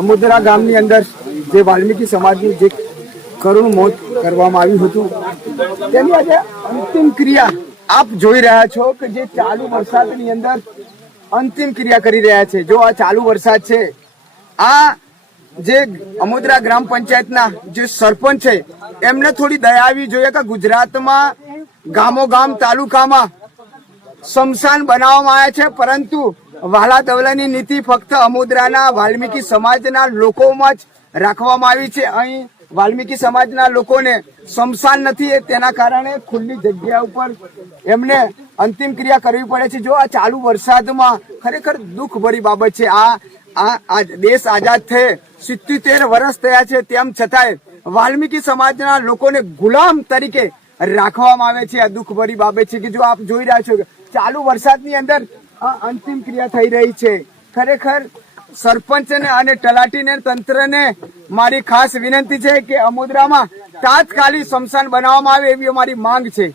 અમોદરા ગામની અંદર જે વાલ્મીકી સમાજનું જે કરુણ મોત કરવામાં આવ્યું હતું તેની આજે અંતિમ ક્રિયા આપ જોઈ રહ્યા છો કે જે ચાલુ વરસાદની અંદર અંતિમ ક્રિયા કરી રહ્યા છે. જો આ ચાલુ વરસાદ છે, આ જે અમોદરા ગ્રામ પંચાયતના જે સરપંચ છે એમને થોડી દયા આવી જોઈએ કે ગુજરાતમાં ગામો ગામ તાલુકામાં સ્મશાન બનાવવામાં આવ્યા છે, પરંતુ વાલા દવલાની નીતિ ફક્ત અમોદરાના વાલ્મીકી સમાજના લોકોમાં જ રાખવામાં આવી છે. અહીં વાલ્મીકી સમાજના લોકોને સ્મશાન નથી, તેના કારણે ખુલ્લી જગ્યા ઉપર એમને અંતિમ ક્રિયા કરવી પડે છે. જો આ ચાલુ વરસાદમાં ખરેખર દુઃખ ભરી બાબત છે. આ દેશ આઝાદ થયે 77 વર્ષ થયા છે, તેમ છતાંય વાલ્મીકી સમાજના લોકોને ગુલામ તરીકે રાખવામાં આવે છે. આ દુઃખ ભરી બાબત છે કે જો આપ જોઈ રહ્યા છો ચાલુ વરસાદની અંદર અંતિમ ક્રિયા થઈ રહી છે. ખરેખર સરપંચને અને તલાટીને તંત્રને મારી ખાસ વિનંતી છે કે અમોદરામાં તાત્કાલિક સ્મશાન બનાવવામાં આવે એવી અમારી માંગ છે.